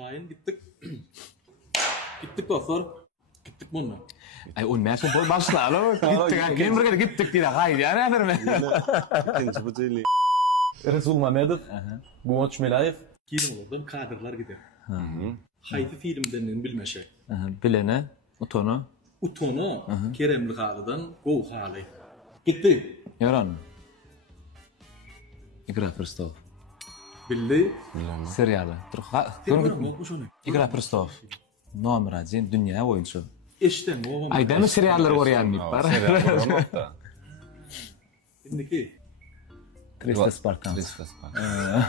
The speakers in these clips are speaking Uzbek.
Hain gittik. Gittik dostlar. Gittik bununla. Ay on meşe bol başladı. Gittik. Gelin buraya gittik diye hayır yani efendim. İkinci bu değil. Resul Mamedov, Gumoç Melayev. Kilim olardan kadrlar gider. Hayti filmden bilmeşe. Bilene, utonu. Utonu Keremli halıdan Gov halı. Gitti. Yaran. İgra Pristov. Bildi. Serialı. İgra Pristov. Nomer azin dünya oyuncu. İşte o. Ay demi seriallar koruyan var. Indiki. Krista Spartan. Krista Spartan.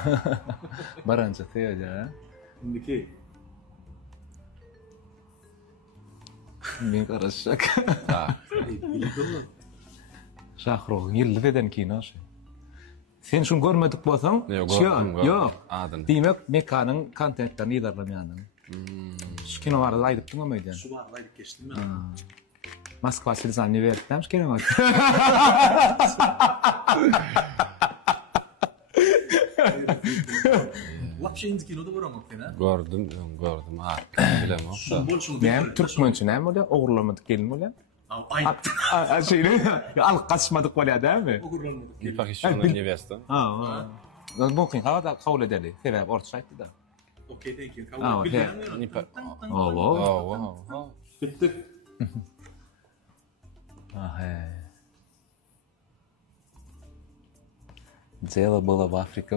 Baranca teoja. Indiki. Men karışacak. Bildi. Şahro yıllıdan kino. Sen şunu görmedik bolsaň? Yok. Demek mekanın kontentlerini ýazarlamaýanyň. Şu kino barada aýdypdyň ama Şu barada aýdyp geçdim ben. Moskva Silzanny berdim kino var. Вообще indiki kinoda boramak ha. Gördüm. Ha, bilemem. Ben Türkmençe näme bolýar? Ogurlamadyk gelin bolýar. Ay. Şeýle alyp kaçmadyk bolýar dämi? Ogurlanmadyk. İpak işinin nevesta. Ha. Bu kin hava kabul edeli. Sebäp orça aýtdy da. Okey, thank you. Kabul bilýän. İpak. Allah. Gittik. He. Дело было в Африке.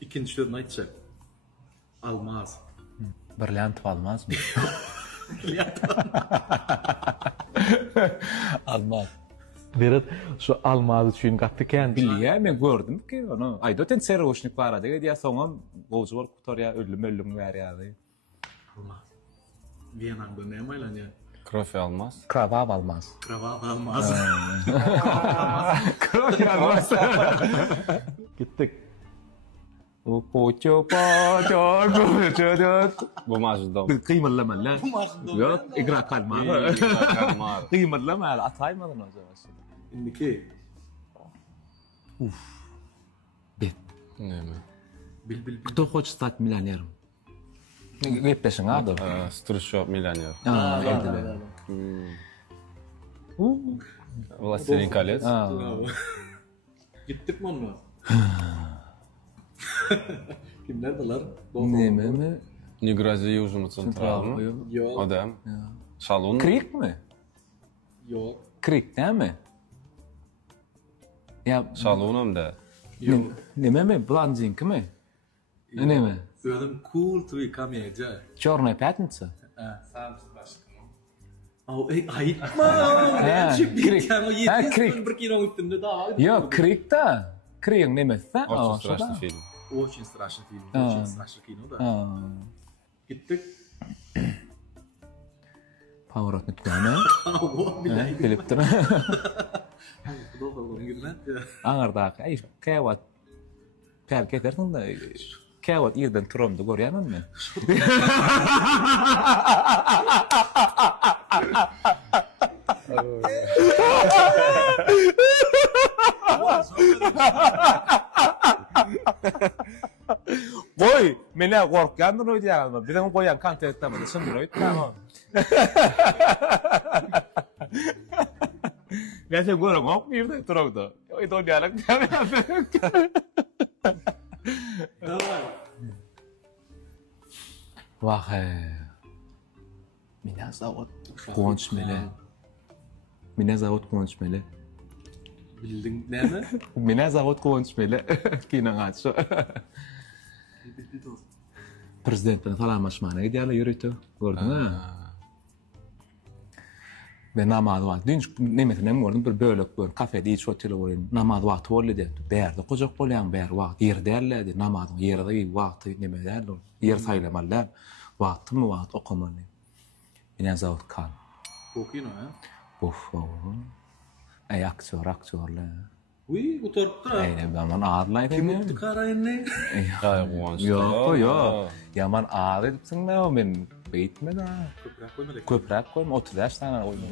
İkinci sözünü aýtsa. Almaz. Brilliant almaz mı? Almaz. Berat şu almaz üçin gatdyken Bilýär, men gördüm ki onu. Aýda ten serwoşnik barada diýär soňam gowjul kutarya ölüm berýärdi. Almaz. Viyana'da ne maylanýar? Krofi almaz. Kravav almaz. Kravav almaz. Kravav almaz. gittik. O poço. Bu majda. Kıymırlama lan. Yok, igra kalmar. Kalmar. Kıymırlama ataymadın o zaman. Indiki. Bet. Neme? Bil. Кто хочет стать миллионером? Gepleşin abi. Strushov milyoner. Geldiler. Властелин колец. Gittik mi onunla? Kimler dalar? Neme mi? Не грози Южному Централу. Yok. Adam. Şalun. Krik mi? Yok. Krik değil mi? Ya Şalunum da. Yok. neme mi? Blondinki mi? Ne mi? Ödüm cool to komedya. Черная пятница? Sağ ayıtma. Krik. Bir kilo üstünde daha. Yok, Krik da. Krik'in nemesi. Очень страшный фильм. Очень страшный фильм. Очень страшный кино da. Gittik. Pavarotti tutgany. Bilip dur. Doğru girme. Aňardaky ay käwat. Käw getirdiň da käwat ýerden turumdy görýänmi men? Boy, mene gorkýandyr oýdýarmy? Bilen goýan kontentde mi? Şundur oýtdama. Ben sen görüm, ok ýerde turupdy. Oýda oýdýarlyk. Vah. Mine zawod konuşmaly. Bildin näme? Mine zawod konuşmaly. Kino gaçy. Prezidentden salamlaşmana gidýärler ýürüýdi. Gördüňmi? Ben namaz wagt. Dünç nemesine gördüm bir bölek bir kafede iç otel bolýan. Namaz wagty boldy. Bärde gojak bolýan bär wagt. Ýerderlerdi namaz. Ýerde wagty nemelerdi. Ýer saýlamallar. Wagtymy wagt okamaly. Mine zawod kan. Bu kino ha? Uf. Ay aktörler. Uy, bu torpda. Aynen ben ağırlaydım. Kim yaptı karayını? Yok. Yaman ağır edipsin ne ben beyitme da. Köprak koymadık. Köprak koyma 30 tane koymadım.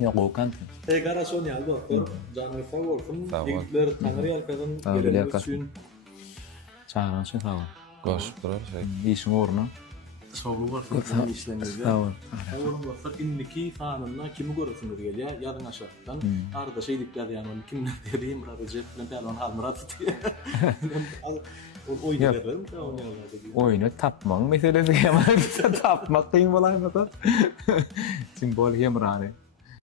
Yok o kantın. Garasyon yaldı doktor. Canlı favor. Favor. Yigitler Tanrı yalkadın Öyle gelelim yakar. üçün. Çağıran için sağ ol. Goşup durar şey. İşin uğruna. Sağlığı var. Sağ işlemizde. Sağ ol. Oğlum varsa inniki fanına kimi görürsünüz gelýär, yazın aşağıdan. Arada şey dipler yani onu kim diyeyim Recep bilen Pelvan Halmurat diye. O oynarlar mı? Oynarlar dedi. Oyunu tapmak meselesi ama tapmak kıyım bolar mı? Simbol hemrani.